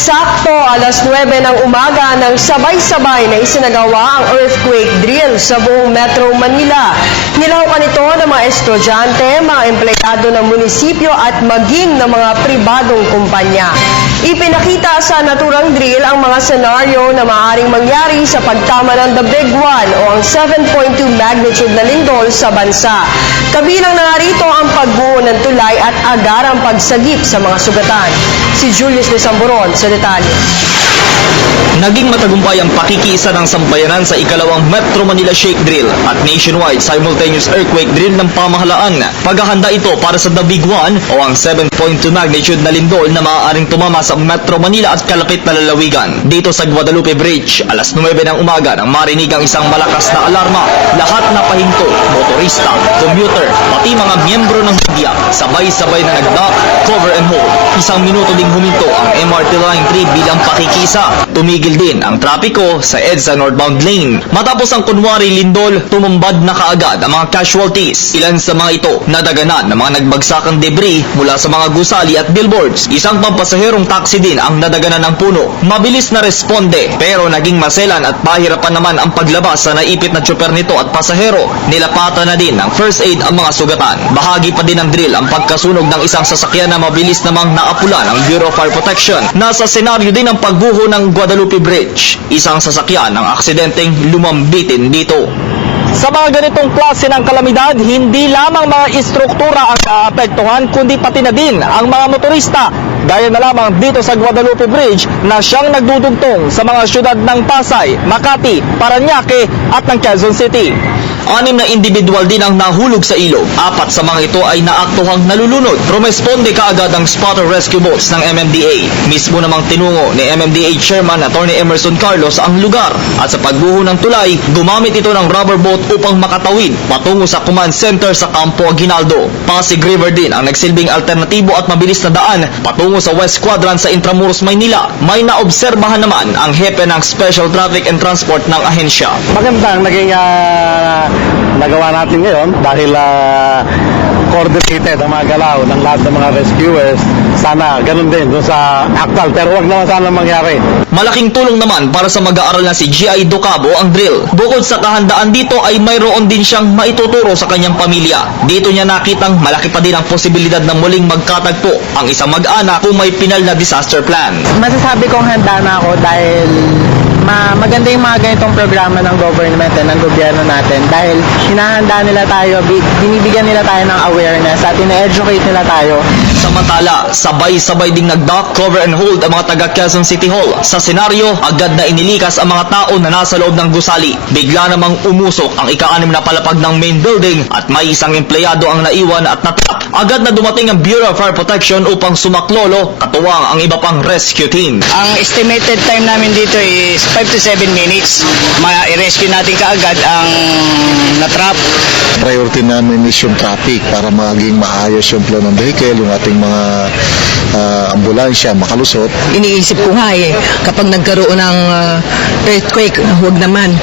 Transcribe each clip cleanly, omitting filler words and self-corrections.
Eksakto alas 9 ng umaga nang sabay-sabay na isinagawa ang earthquake drill sa buong Metro Manila. Nilahukan ito ng mga estudyante, mga empleyado ng munisipyo at maging ng mga pribadong kumpanya. Ipinakita sa naturang drill ang mga senaryo na maaaring mangyari sa pagtama ng The Big One o ang 7.2 magnitude na lindol sa bansa. Kabilang na narito ang pagbuo ng tulay at agarang pagsagip sa mga sugatan. Si Julius de Samboron sa detalye. Naging matagumpay ang pakikiisa ng sambayanan sa ikalawang Metro Manila Shake Drill at nationwide simultaneous earthquake drill ng pamahalaan. Paghahanda ito para sa The Big One o ang 7.2 magnitude na lindol na maaaring tumama sa Metro Manila at kalapit na lalawigan. Dito sa Guadalupe Bridge, alas 9 ng umaga nang marinig ang isang malakas na alarma, lahat na pahinto, motorista, commuter, pati mga miyembro ng media, sabay-sabay na nag-dock, cover and hold. Isang minuto ding huminto ang MRT Line 3 bilang pakikisa. Tumigil din ang trapiko sa EDSA northbound lane. Matapos ang kunwari lindol, tumumbad na kaagad ang mga casualties. Ilan sa mga ito nadaganan ng mga nagbagsakang debris mula sa mga gusali at billboards. Isang pampasaherong taxi din ang nadaganan ng puno. Mabilis na responde pero naging maselan at pahirapan naman ang paglabas sa naipit na tsuper nito at pasahero. Nilapatan na din ng first aid ang mga sugatan. Bahagi pa din ng drill ang pagkasunog ng isang sasakyan na mabilis namang naapula ng Bureau of Fire Protection. Nasa senaryo din ang pagbuho ng Guadalupe Bridge. Isang sasakyan ang aksidenteng lumambitin dito. Sa mga ganitong klase ng kalamidad, hindi lamang mga istruktura ang naapektuhan, kundi pati na din ang mga motorista. Gaya na lamang dito sa Guadalupe Bridge na siyang nagdudugtong sa mga syudad ng Pasay, Makati, Parañaque at ng Quezon City. 6 na individual din ang nahulog sa ilog. 4 sa mga ito ay naaktuhang nalulunod. Rumesponde kaagad ang spotter rescue boats ng MMDA. Mismo namang tinungo ni MMDA Chairman Atty. Emerson Carlos ang lugar. At sa pagbuho ng tulay, gumamit ito ng rubber boat upang makatawid patungo sa command center sa Campo Aguinaldo. Pasig River din ang nagsilbing alternatibo at mabilis na daan patungo sa West Quadrant sa Intramuros, Maynila. May naobserbahan naman ang hepe ng Special Traffic and Transport ng ahensya. Magandang naging nagawa natin ngayon dahil coordinated ang mga galaw ng lahat ng mga rescuers. Sana ganun din doon sa actual, pero wag naman sana mangyari. Malaking tulong naman para sa mag-aaral na si G.I. Docabo ang drill. Bukod sa kahandaan dito ay mayroon din siyang maituturo sa kanyang pamilya. Dito niya nakitang malaki pa din ang posibilidad na muling magkatagpo ang isang mag-anak kung may pinal na disaster plan. Masasabi kong handa na ako dahil maganda yung mga ganitong programa ng government ng gobyerno natin dahil hinahanda nila tayo, binibigyan nila tayo ng awareness at ina-educate nila tayo. Samantala, sabay-sabay ding nag-dock, cover and hold ang mga taga Quezon City Hall. Sa senaryo, agad na inilikas ang mga tao na nasa loob ng gusali. Bigla namang umusok ang ika-6 na palapag ng main building at may isang empleyado ang naiwan at natrap. Agad na dumating ang Bureau of Fire Protection upang sumaklolo, katuwang ang iba pang rescue team. Ang estimated time namin dito is 5 to 7 minutes. Ma-rescue natin kaagad ang natrap. Priority namin is yung traffic para maging maayos yung flow ng vehicle, yung ating mga ambulansya makalusot. Iniisip ko nga kapag nagkaroon ng earthquake, huwag naman.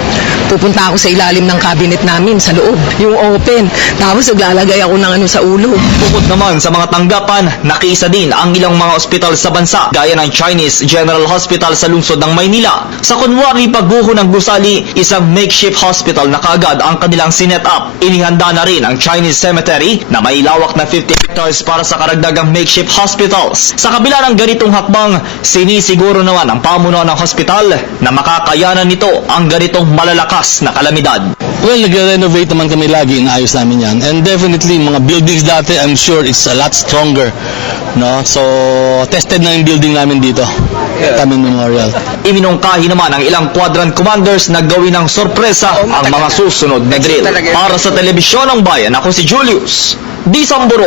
Pupunta ako sa ilalim ng cabinet namin sa loob, yung open. Tapos naglalagay ako ng sa ulo. Bukod naman sa mga tanggapan, nakiisa din ang ilang mga ospital sa bansa, gaya ng Chinese General Hospital sa lungsod ng Maynila. Sa kunwari pagbuho ng gusali, isang makeshift hospital na kaagad ang kanilang sinet up. Inihanda na rin ang Chinese Cemetery na may lawak na 50 hectares para sa karagdagang makeshift hospitals. Sa kabila ng ganitong hakbang, sinisiguro naman ang pamunuan ng hospital na makakayanan nito ang ganitong malalakas na kalamidad. Well, nag-renovate naman kami lagi, inaayos namin yan. And definitely, mga buildings dati, I'm sure it's a lot stronger. No? So, tested na yung building namin dito. Tamin Memorial. Iminungkahi naman ang ilang quadrant commanders na gawin ng sorpresa ang mga susunod na drill. Para sa Telebisyon ng Bayan, ako si Julius D. Samboro.